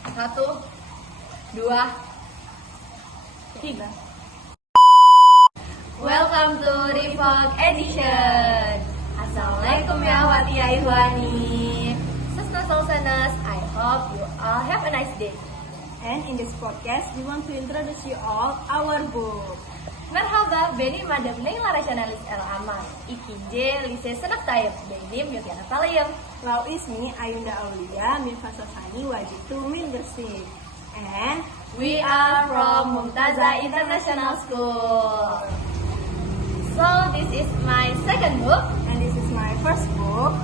1, 2, 3. Welcome to Revolt Edition. Assalamualaikum ya Wati ya Ihwani. Sesna Salsanas, I hope you all have a nice day. And in this podcast, we want to introduce you all our book. Merhaba, Benim Madam Leila Rasionalis El Amal IKJ Lise Senak Taib Benim Yogyakarta Layem. Lau Ismi Ayunda Aulia Min Fasasani Wajitu Min Gresik. And we are from Mumtaza International School. So this is my second book. And this is my first book.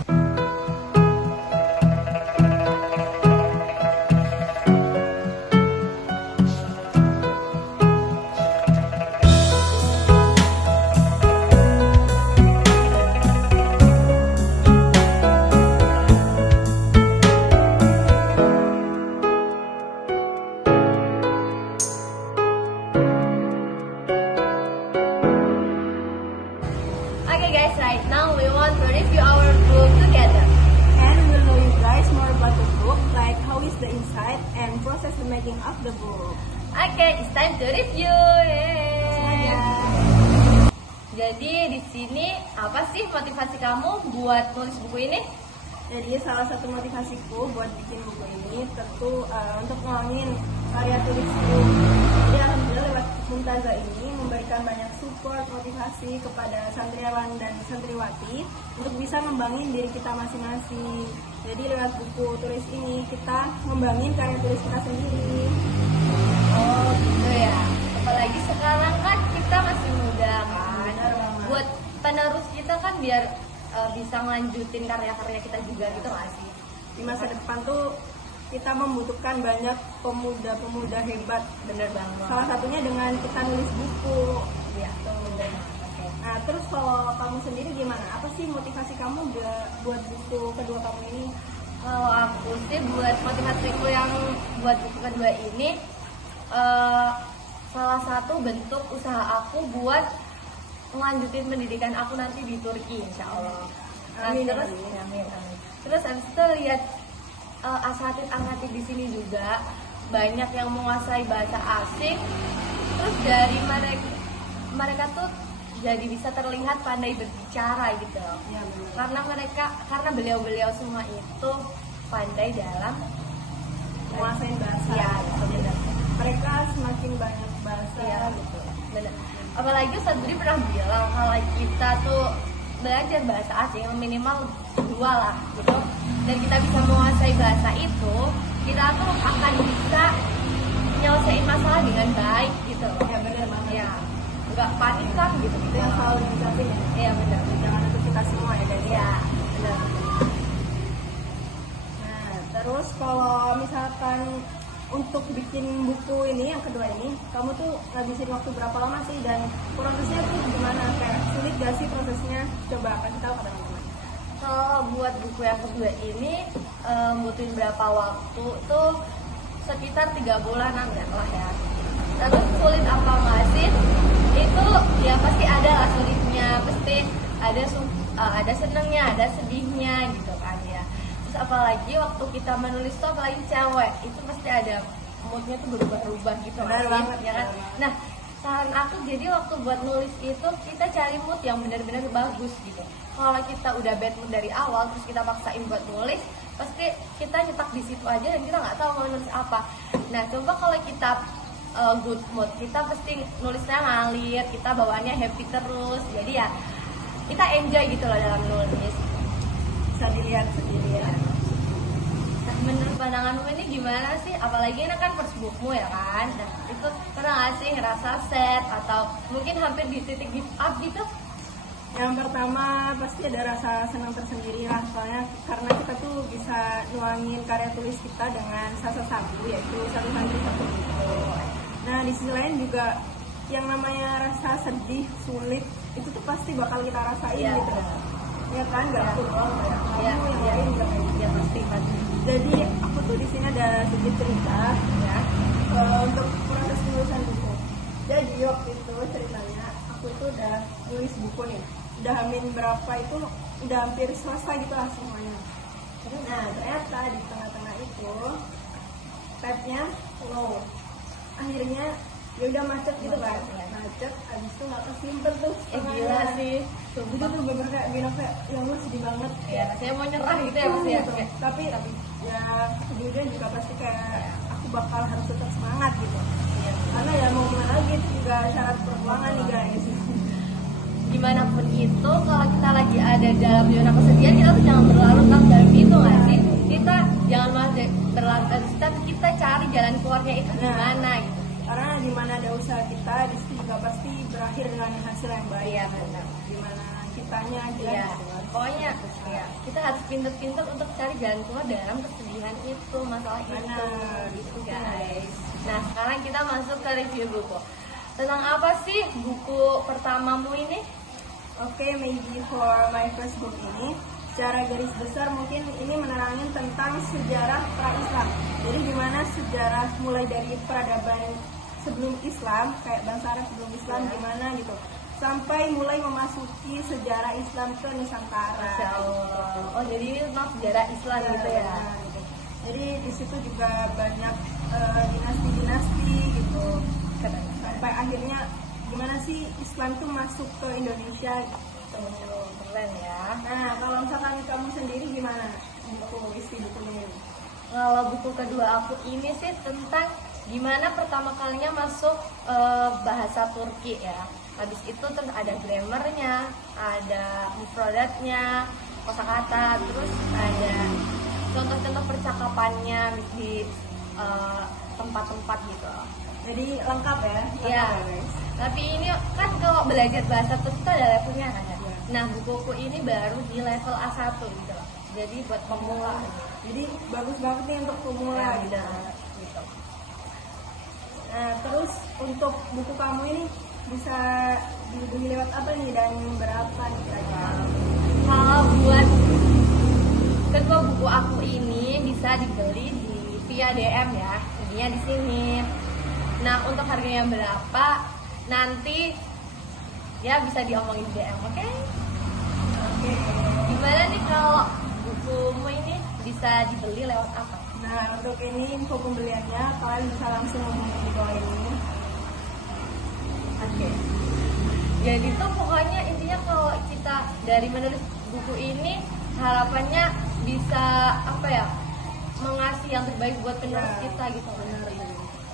Okay guys, right now we want to review our book together. And we'll know you guys more about the book, like how is the inside and process the making of the book. Okay, it's time to review. Yeay. Semuanya. Jadi di sini apa sih motivasi kamu buat nulis buku ini? Jadi salah satu motivasiku buat bikin buku ini tentu untuk ngulangin karya tulisku. Jadi alhamdulillah lewat Mumtaza ini memberikan banyak support, motivasi kepada santriawan dan santriwati untuk bisa ngembangin diri kita masing-masing. Jadi lewat buku tulis ini kita ngembangin karya tulis kita sendiri. Oh gitu ya. Apalagi sekarang kan kita masih muda kan. Benar banget. Buat penerus kita kan biar bisa ngelanjutin karya-karya kita juga gitu nggak sih? Di masa depan tuh kita membutuhkan banyak pemuda-pemuda hebat. Bener banget. Salah satunya dengan kita nulis buku. Ya, bener. Oke. Nah, terus kalau kamu sendiri gimana? Apa sih motivasi kamu buat buku kedua kamu ini? Kalau aku sih buat motivasiku yang buat buku kedua ini salah satu bentuk usaha aku buat ngelanjutin pendidikan aku nanti di Turki, insya Allah. Amin, Terus, amin. amin. Terus habis itu lihat asatid di sini juga banyak yang menguasai bahasa asing. Terus dari mereka tuh jadi bisa terlihat pandai berbicara gitu. Ya, benar. Karena beliau-beliau semua itu pandai dalam Menguasai bahasa. ya, benar. Mereka semakin banyak bahasa Iya, gitu. benar. Apalagi Ustadz Budi pernah bilang kalau kita tuh belajar bahasa asing minimal 2 lah gitu, dan kita bisa menguasai bahasa itu, kita tuh akan bisa nyelesain masalah dengan baik gitu. Ya, benar banget. Ya, nggak panikan gitu Itu yang selalu diucapin ya. Iya benar. Jangan untuk kita semua ya guys. Iya benar. Nah, terus kalau misalkan untuk bikin buku ini yang kedua ini, kamu tuh ngabisin waktu berapa lama sih, dan prosesnya tuh gimana? Kayak sulit gak sih prosesnya? Coba kasih tahu ke teman-teman. Kalau buat buku yang kedua ini butuhin berapa waktu tuh sekitar 3 bulanan lah ya. Terus sulit apa nggak sih? Itu ya pasti ada lah sulitnya, pasti ada senengnya, ada sedihnya gitu kan ya. Terus apalagi waktu kita menulis tuh apalagi cewek, itu pasti ada moodnya tuh berubah-ubah gitu Benar nggak sih? banget, Ya kan? benar banget. Nah, saran aku jadi waktu buat nulis itu kita cari mood yang benar-benar bagus gitu. Kalau kita udah bad mood dari awal terus kita paksain buat nulis, pasti kita nyetak di situ aja dan kita nggak tahu mau nulis apa. Nah, coba kalau kita good mood, kita pasti nulisnya ngalir, kita bawaannya happy terus. Jadi ya kita enjoy gitu loh dalam nulis. Bisa dilihat sendiri ya. Nah, menurut pandanganmu ini gimana sih? Apalagi ini kan first bookmu ya kan? Nah, itu pernah nggak sih ngerasa sad atau mungkin hampir di titik give up gitu? Yang pertama pasti ada rasa senang tersendiri lah, soalnya karena kita tuh bisa nuangin karya tulis kita dengan sasa sabu, yaitu satu santri satu buku. Nah, di sisi lain juga yang namanya rasa sedih, sulit, itu tuh pasti bakal kita rasain Iya, gitu. benar. Ya kan, nggak Iya. aku doang ya. Kamu Iya, yang iya. lain juga kayak gitu. Ya pasti. Jadi aku tuh di sini ada sedikit cerita ya untuk proses penulisan buku. Jadi waktu itu ceritanya aku tuh udah nulis buku nih, udah hamin berapa itu udah hampir selesai gitu lah semuanya. Nah ternyata di tengah-tengah itu tab internetnya slow. Akhirnya ya udah macet gitu kan, Macet, ya. macet, abis itu nggak kesimpen tuh Gila sih. itu tuh bener kayak bilang kayak ya Allah sedih banget Ya, rasanya mau nyerah gitu ya Mas ya. gitu. Kayak, Tapi ya kemudian juga pasti kayak aku bakal harus tetap semangat gitu, iya. karena ya mau gimana lagi itu juga syarat perjuangan nih guys. Gimana pun itu, kalau kita lagi ada dalam zona kesedihan, kita tuh jangan berlarut-larut dalam itu nggak sih? Kita jangan malah berlarut-larut, tapi kita cari jalan keluarnya itu gimana gitu. Karena di mana ada usaha kita, di situ juga pasti berakhir dengan hasil yang baik. Iya, benar. Di mana kitanya aja. Iya, gitu kan. pokoknya ya, kita harus pintar-pintar untuk cari jalan keluar dalam kesedihan itu, masalah itu, Benar. gitu guys. Nah, sekarang kita masuk ke review buku. Tentang apa sih buku pertamamu ini? Oke, maybe for my first book ini, secara garis besar mungkin ini menerangin tentang sejarah pra-Islam. Jadi gimana sejarah mulai dari peradaban sebelum Islam, kayak bangsa Arab sebelum Islam Ya. gimana gitu, sampai mulai memasuki sejarah Islam ke Nusantara. Masya Allah. Oh, jadi ini tentang sejarah Islam gitu ya? Nah, gitu. Jadi di situ juga banyak dinasti-dinasti gitu. Sampai akhirnya gimana sih Islam tuh masuk ke Indonesia gitu. Keren ya. Nah, kalau misalkan kamu sendiri gimana isi bukunya ini? Kalau buku kedua aku ini sih tentang gimana pertama kalinya masuk bahasa Turki ya. Habis itu terus ada grammarnya, ada mufradatnya, kosakata, terus ada contoh-contoh percakapannya di tempat-tempat gitu. Jadi lengkap ya? Iya. Lengkap ya, guys? Tapi ini kan kalau belajar bahasa Turki itu ada levelnya kan ya. Iya. Nah, bukuku ini baru di level A1 gitu loh. Jadi buat pemula. Jadi bagus banget nih untuk pemula gitu. Gitu. Nah, terus untuk buku kamu ini bisa dibeli lewat apa nih dan berapa nih kira-kira? Kalau buat kedua buku aku ini bisa dibeli di via DM ya. Jadinya di sini. Nah, untuk harganya berapa nanti ya bisa diomongin di DM, oke? Oke. Gimana nih kalau bukumu ini bisa dibeli lewat apa? Nah, untuk ini info pembeliannya kalian bisa langsung hubungi di bawah ini. Oke. Jadi tuh pokoknya intinya kalau kita dari menulis buku ini harapannya bisa apa ya, mengasih yang terbaik buat penulis Ya, kita gitu. benar.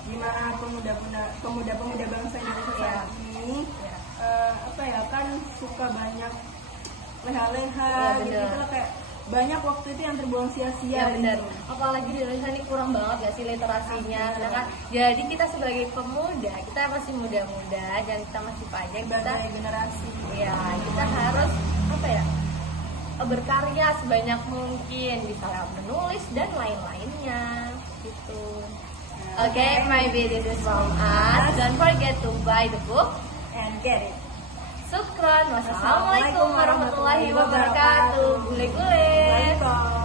Gimana pemuda-pemuda bangsa Indonesia Ya. saat ini Ya. apa ya kan suka banyak leha-leha Ya, gitu benar. lah, kayak banyak waktu itu yang terbuang sia-sia. Ya benar. gitu. Apalagi di Indonesia ini kurang banget ya sih literasinya. Sedangkan jadi kita sebagai pemuda, kita masih muda-muda dan kita masih pajak, kita Sebagai generasi. ya kita harus apa ya, berkarya sebanyak mungkin, bisa lewat menulis dan lain-lainnya gitu. Oke, maybe this is from us. Don't forget to buy the book. And get it. Syukran. Wassalamualaikum warahmatullahi wabarakatuh. Gule-gule. Bye.